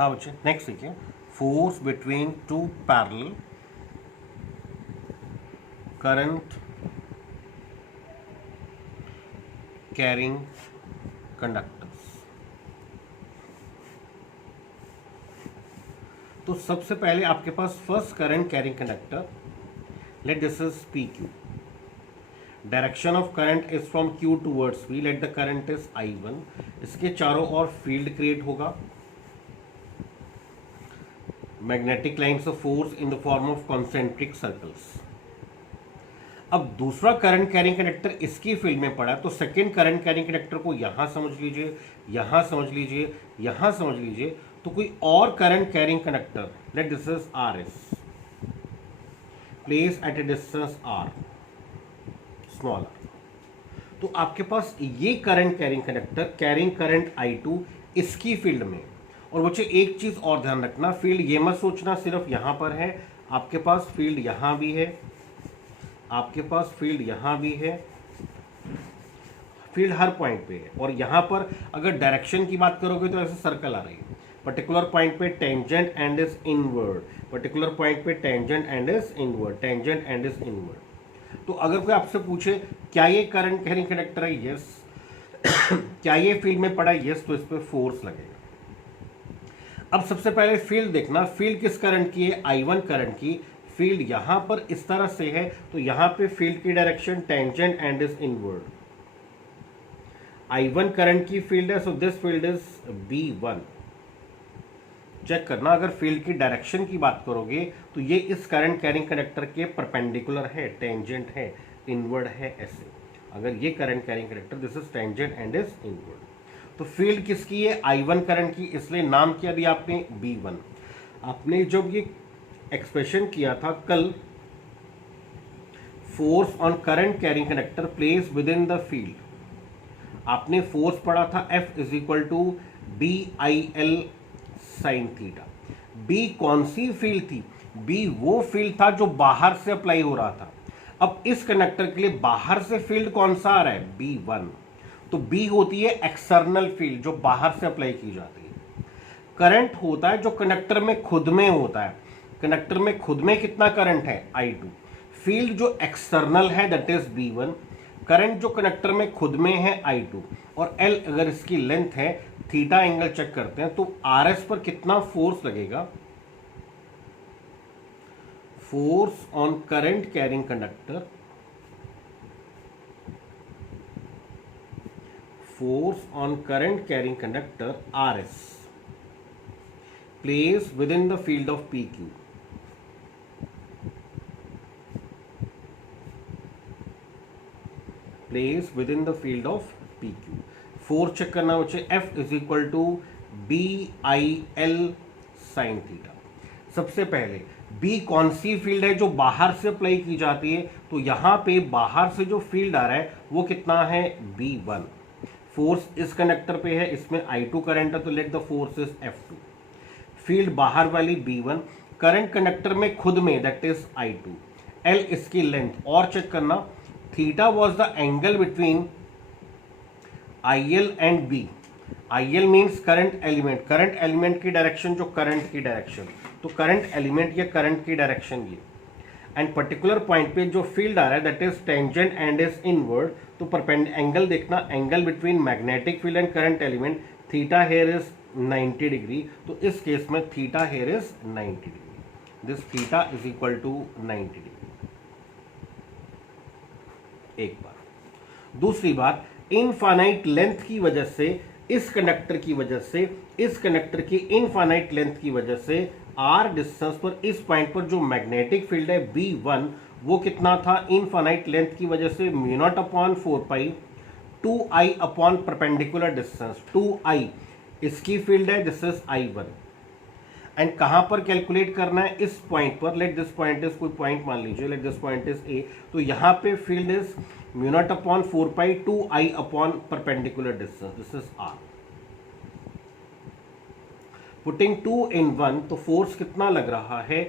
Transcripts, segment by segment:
हाँ बच्चे नेक्स्ट देखिए, force between two parallel current carrying conductors. तो सबसे पहले आपके पास first current carrying conductor, let this is P Q, direction of current is from Q towards P, let the current is I1। इसके चारों ओर फील्ड क्रिएट होगा, magnetic lines of force in the form of concentric circles. अब दूसरा current carrying conductor इसकी field में पड़ा, तो सेकेंड करंट कैरिंग कंडक्टर को यहां समझ लीजिए, यहां समझ लीजिए, यहां समझ लीजिए। तो कोई और current carrying conductor, let this is R S, place at a distance R, small R. तो आपके पास ये current carrying conductor carrying current I2 इसकी फील्ड में। और बच्चे एक चीज और ध्यान रखना, फील्ड ये मत सोचना सिर्फ यहां पर है, आपके पास फील्ड यहां भी है, आपके पास फील्ड यहां भी है, फील्ड हर पॉइंट पे है। और यहां पर अगर डायरेक्शन की बात करोगे तो ऐसे सर्कल आ रही है, पर्टिकुलर पॉइंट पे tangent and is inward, particular point पे tangent and is inward, tangent and is inward. तो अगर कोई आपसे पूछे क्या ये करंट कैरिंग कंडक्टर है, यस। क्या ये फील्ड में पड़ा है, यस, तो इस पर फोर्स लगेगा। अब सबसे पहले फील्ड देखना, फील्ड किस करंट की है, I1 करंट की। फील्ड यहां पर इस तरह से है, तो यहां पे फील्ड की direction tangent and is inward. I1 current की फील्ड है, so this field is B1। Check करना, अगर फील्ड की डायरेक्शन की बात करोगे तो ये इस करंट कैरिंग कंडक्टर के परपेंडिकुलर है, टेंजेंट है, इनवर्ड है, ऐसे। अगर ये current carrying conductor, this is tangent and is inward. तो फील्ड किसकी है, I1 करंट की, इसलिए नाम क्या दिया आपने, B1। आपने जब ये एक्सप्रेशन किया था कल, force on current carrying conductor place within the field, आपने फोर्स पढ़ा था F is equal to BIL sine theta. B कौन सी फील्ड थी, बी वो फील्ड था जो बाहर से अप्लाई हो रहा था। अब इस कंडक्टर के लिए बाहर से फील्ड कौन सा आ रहा है, B1। तो B होती है एक्सटर्नल फील्ड जो बाहर से अप्लाई की जाती है। करंट होता है जो कंडक्टर में खुद में होता है, कंडक्टर में खुद में कितना करंट है, I2। फील्ड जो एक्सटर्नल है दैट इज B1, करंट जो कंडक्टर में खुद में है I2। और L अगर इसकी लेंथ है, थीटा एंगल चेक करते हैं, तो RS पर कितना फोर्स लगेगा, force on current carrying conductor, force on current carrying conductor RS place within the field of PQ। Place within the field of PQ। Force check करना बच्चे, F is equal to BIL sine theta. सबसे पहले B कौन सी field है जो बाहर से अप्लाई की जाती है, तो यहां पे बाहर से जो फील्ड आ रहा है वो कितना है, B1। फोर्स इस कंडक्टर पे है, इसमें I2 करंट है, तो let the force is F2। Field बाहर वाली B1, करंट कंडक्टर में खुद में दैट इज I2, L इसकी लेंथ। और चेक करना, theta was the angle between IL and B। IL means current element, current element की डायरेक्शन जो करंट की डायरेक्शन, तो करंट एलिमेंट या करंट की डायरेक्शन ये। एंड पर्टिकुलर पॉइंट पे जो फील्ड आ रहा है that is tangent and is inward, तो एंगल देखना, angle between magnetic field and current element, theta here is 90 degree. तो इस केस में theta here is 90 degree, this theta is equal to 90 degree. एक बात। दूसरी बात, इनफाइनाइट लेंथ की वजह से, इस कंडक्टर की वजह से, इस कंडक्टर की इनफाइनाइट लेंथ की वजह से R डिस्टेंस पर इस पॉइंट पर जो मैग्नेटिक फील्ड है B1 वो कितना था, इनफाइनाइट लेंथ की वजह से म्यू0 upon 4 pi 2I upon perpendicular distance 2I इसकी फील्ड है, दिस इज I1। एंड कहां पर कैलकुलेट करना है, इस पॉइंट पर, लेट दिस पॉइंट इज, कोई पॉइंट मान लीजिए, let this point is A। तो यहां पे फील्ड इज म्यू0 upon 4 pi 2I upon perpendicular distance, this is R। Putting 2 in 1, तो फोर्स कितना लग रहा है,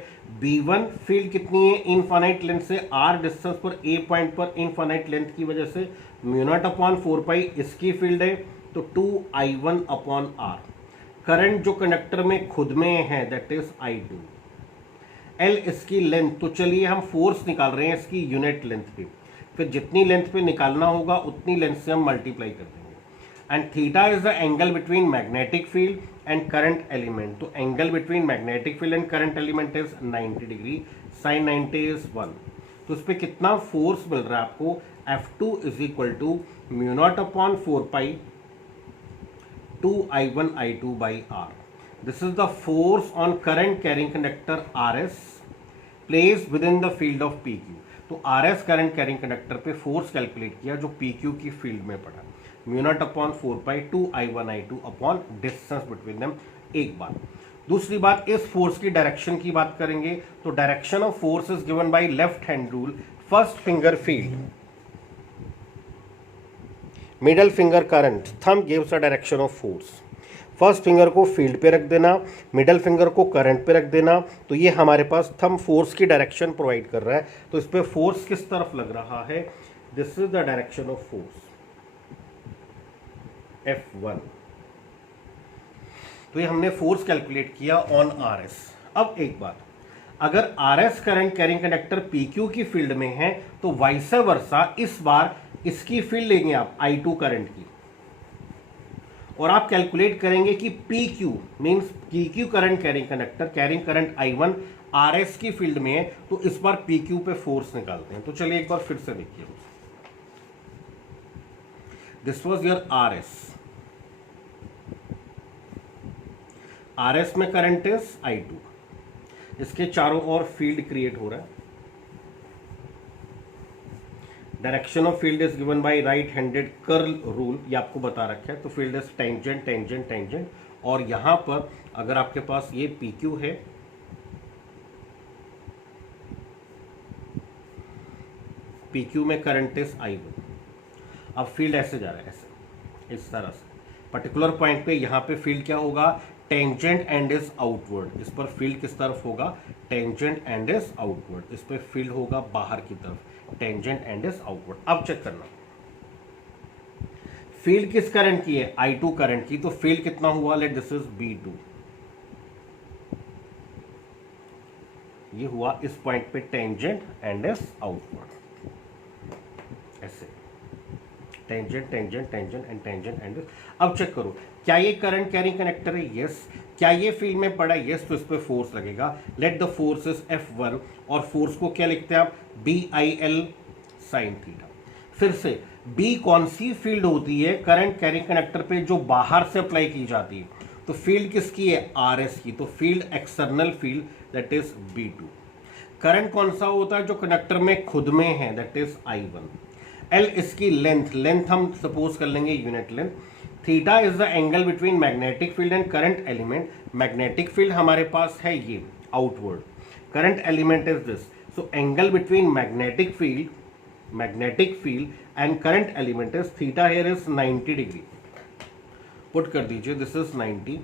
B1 फील्ड कितनी है, इनफाइनाइट लेंथ से R डिस्टेंस पर A पॉइंट पर इनफाइनाइट लेंथ की वजह से म्यू0 अपॉन 4 पाई इसकी फील्ड है, तो 2I1 अपॉन R। करंट जो कंडक्टर में खुद में है दैट इज I2। L इसकी लेंथ, तो चलिए हम फोर्स निकाल रहे हैं इसकी यूनिट लेंथ पे, फिर जितनी लेंथ पे निकालना होगा उतनी लेंथ से हम मल्टीप्लाई कर देंगे। And theta is the angle between magnetic field and current element, तो angle between magnetic field and current element is 90 degree, sine 90 is 1। तो उस पर कितना फोर्स मिल रहा है आपको, F2 is equal to mu naught upon 4 pi 2I1 I2 by R। This is the force on current carrying conductor RS placed within the field of PQ। तो RS current carrying conductor पे force calculate किया जो PQ की field में पड़ा, mu naught upon 4 pi 2I1 I2 upon distance between them. एक बात। दूसरी बात, इस फोर्स की डायरेक्शन की बात करेंगे तो direction of force is given by left hand rule, first finger field, middle finger current, thumb gives the direction of force. First finger को फील्ड पे रख देना, मिडल फिंगर को करंट पे रख देना, तो ये हमारे पास थंब फोर्स की डायरेक्शन प्रोवाइड कर रहा है। तो इस पे फोर्स किस तरफ लग रहा है, this is the direction of force F1। तो ये हमने फोर्स कैलकुलेट किया ऑन RS। अब एक बात, अगर RS current carrying conductor PQ की फील्ड में है तो वाइस वर्सा इस बार इसकी फील्ड लेंगे आप I2 करंट की, और आप कैलकुलेट करेंगे कि PQ means PQ current carrying conductor carrying current I1 RS की फील्ड में है, तो इस बार PQ पे फोर्स निकालते हैं। तो चलिए एक बार फिर से देखिए, दिस वाज योर RS में करंट इज I2, इसके चारों ओर फील्ड क्रिएट हो रहा है। Direction of field is given by right handed curl rule, ये आपको बता रखा है। तो field is tangent tangent tangent, और यहां पर अगर आपके पास ये PQ है, PQ में करंट इज I1। अब फील्ड ऐसे जा रहा है, ऐसे इस तरह से पर्टिकुलर पॉइंट पे, यहां पे फील्ड क्या होगा, टेंजेंट एंड इज आउटवर्ड। इस पर फील्ड किस तरफ होगा, टेंजेंट एंड इज आउटवर्ड। इस पर फील्ड होगा बाहर की तरफ, टेंजेंट एंड इज आउटवर्ड। अब चेक करना, फील्ड किस करंट की है, I2 करंट की, तो फील्ड कितना हुआ, लेट दिस इज B2, ये हुआ इस पॉइंट पे टेंजेंट एंड इज आउटवर्ड, ऐसे tangent tangent tangent and tangent and. अब चेक करो, क्या ये करंट कैरिंग कनेक्टर है, यस। क्या ये फील्ड में पड़ा, यस, तो इस पे फोर्स लगेगा। Let the force is F1, और फोर्स को क्या लिखते हैं आप, BIL साइन थीटा। फिर से B कौन सी फील्ड होती है करंट कैरिंग कनेक्टर पे जो बाहर से अप्लाई की जाती है, तो फील्ड किसकी है, RS की, तो field external field that is B2। Current कौन सा होता है जो कंडक्टर में खुद में है, दैट इज I1। L इसकी लेंथ, लेंथ हम सपोज कर लेंगे unit length. Theta is the angle between magnetic field and current element. Magnetic field हमारे पास है ये outward, current element is this, so angle between magnetic field and current element is theta, here is 90 degree. Put कर दीजिए, this is 90।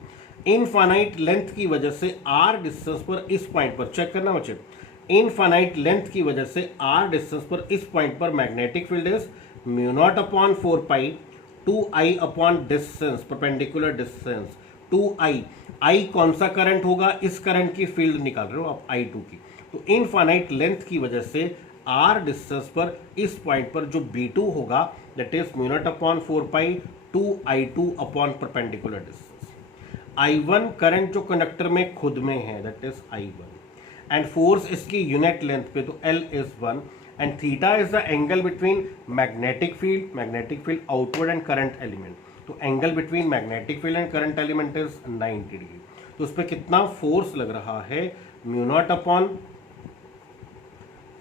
Infinite length की वजह से R distance पर इस पॉइंट पर, चेक करना बच्चे, इनफाइनाइट लेंथ की वजह से R डिस्टेंस पर इस पॉइंट पर magnetic field is mu naught upon 4 pi 2I upon distance, perpendicular distance 2I। I कौन सा करंट होगा, इस करंट की फील्ड निकाल रहे हो आप I2 की। तो इनफाइनाइट लेंथ की वजह से R डिस्टेंस पर इस पॉइंट पर जो B2 होगा that is mu naught upon 4 pi 2I2 upon perpendicular distance. I1 current जो कंडक्टर में खुद में है that is I1, and force इसकी यूनिट लेंथ पे, तो L is 1, and theta is the angle between magnetic field outward and current element. तो angle between magnetic field and current element is 90 degree. तो उस पर कितना फोर्स लग रहा है, mu naught upon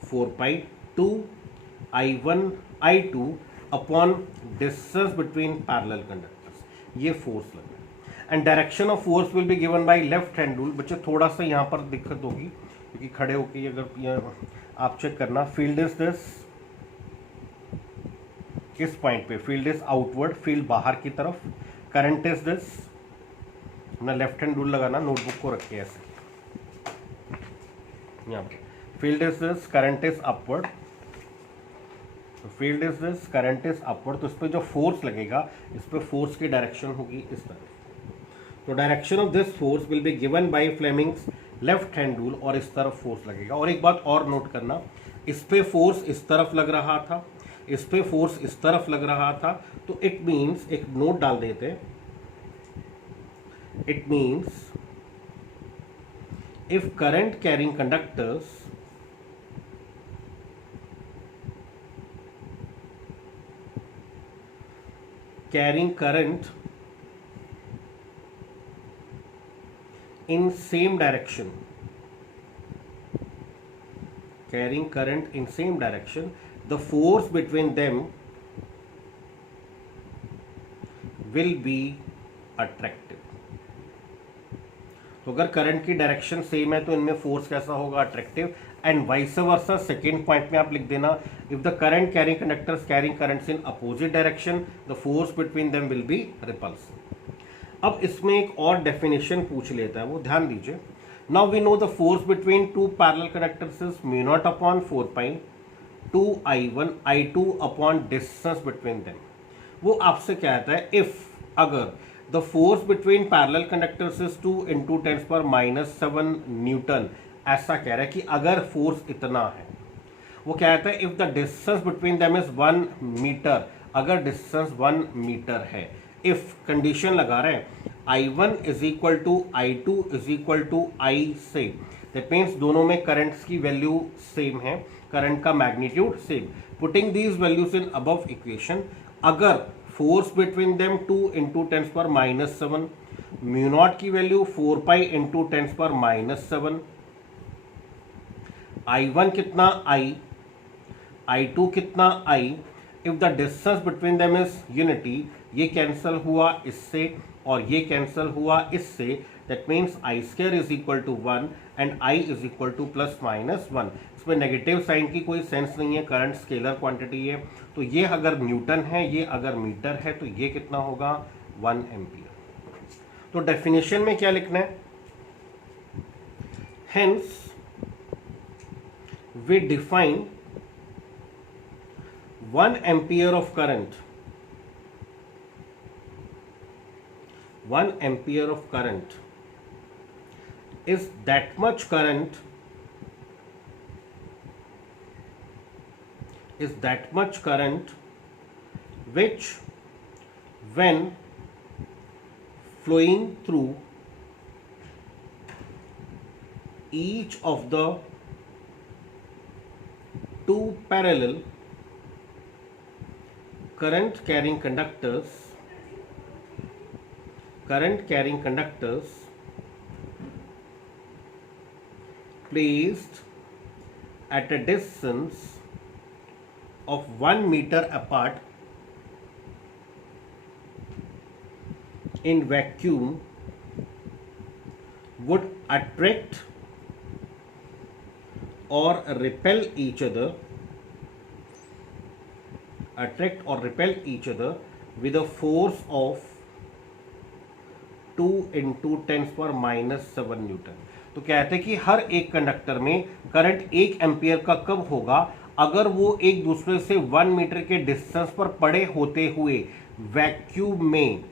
4 pi 2I1 I2 upon distance between parallel conductors, ये force लग रहा है। And direction of force will be given by left hand rule. बच्चे थोड़ा सा यहाँ पर दिक्कत होगी क्योंकि खड़े होकर अगर आप चेक करना, फील्ड इज दिस, किस पॉइंट पे, फील्ड इज आउटवर्ड, फील्ड बाहर की तरफ, करंट इज दिस, अपना लेफ्ट हैंड रूल लगाना, नोटबुक को रखिए ऐसे, यहाँ पे field is this, current is upward, field is this, current is upward, तो इस पर जो फोर्स लगेगा, इस पर फोर्स की डायरेक्शन होगी इस तरह। तो direction of this force will be given by Fleming's left hand rule, और इस तरफ फोर्स लगेगा। और एक बात और नोट करना, इस पे फोर्स इस तरफ लग रहा था, इस पे फोर्स इस तरफ लग रहा था, तो इट मीन्स, एक नोट डाल देते हैं, it means if current carrying conductors carrying current in same direction, carrying current in same direction, the force between them will be attractive। तो अगर करंट की डायरेक्शन सेम है तो इनमें फोर्स कैसा होगा, attractive. And vice versa, second point में आप लिख देना, if the current carrying conductors carrying currents in opposite direction the force between them will be repulsive. अब इसमें एक और डेफिनेशन पूछ लेता है, वो ध्यान दीजिए। Now we know the force between two parallel conductors is mu naught upon 4 pi 2I1 I2 upon distance between them. वो आपसे कहता है इफ, अगर the force between parallel conductors is 2 into 10⁻⁻7 Newton, ऐसा कह रहा है कि अगर फोर्स इतना है, वो कहता है if the distance between them is 1 metre, अगर डिस्टेंस 1 मीटर है, इफ कंडीशन लगा रहे हैं I1 is equal to I2 is equal to I से, दैट मीन्स दोनों में करंट्स की वैल्यू सेम है, करंट का magnitude same. Putting these values in above equation, अगर force between them 2 into 10⁻⁻7, mu naught की वैल्यू 4 पाई इंटू 10⁻⁻7, I1 कितना I2 कितना I, if the distance between them is unity, ये cancel हुआ इससे और ये कैंसिल हुआ इससे, that means I² is equal to 1 and I is equal to +-1। इसमें नेगेटिव साइन की कोई सेंस नहीं है, करंट स्केलर क्वांटिटी है, तो ये अगर न्यूटन है, ये अगर मीटर है, तो ये कितना होगा 1 एम्पियर। तो डेफिनेशन में क्या लिखना है, hence we define 1 ampere of current, 1 ampere of current is that much current, which when flowing through each of the two parallel current carrying conductors placed at a distance of 1 meter apart in vacuum would attract or repel each other with a force of 2 into 10⁻⁷ Newton. तो कहते हैं कि हर एक कंडक्टर में current 1 ampere का कब होगा, अगर वो एक दूसरे से 1 मीटर के डिस्टेंस पर पड़े होते हुए वैक्यूम में,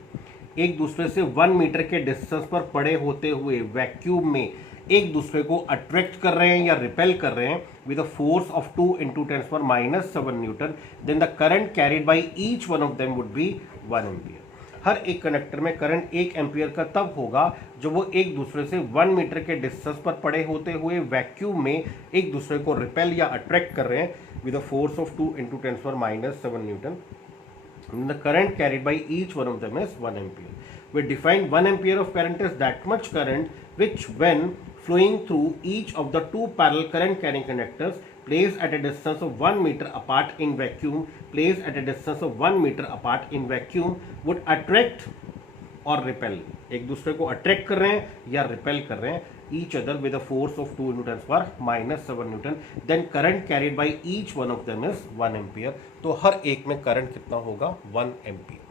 एक दूसरे से 1 मीटर के डिस्टेंस पर पड़े होते हुए वैक्यूम में एक दूसरे को अट्रैक्ट कर रहे हैं या रिपेल कर रहे हैं with a force of 2 into 10⁻⁷ newton, then the current carried by each one of them would be 1 ampere. हर एक कंडक्टर में करंट 1 एम्पियर का तब होगा जब वो एक दूसरे से 1 मीटर के डिस्टेंस पर पड़े होते हुए वैक्यूम में एक दूसरे को रिपेल या अट्रैक्ट कर रहे हैं with a force of 2 into 10⁻⁷ Newton. The current carried by each one of them is 1 ampere. We define 1 ampere of current as that much current which, when flowing through each of the two parallel current carrying conductors placed at a distance of 1 meter apart in vacuum, would attract or repel, एक दूसरे को attract कर रहे हैं या repel कर रहे हैं each other with a force of 2 into 10⁻⁷ Newton, then current carried by each one of them is 1 ampere। तो हर एक में करंट कितना होगा 1 एम्पियर।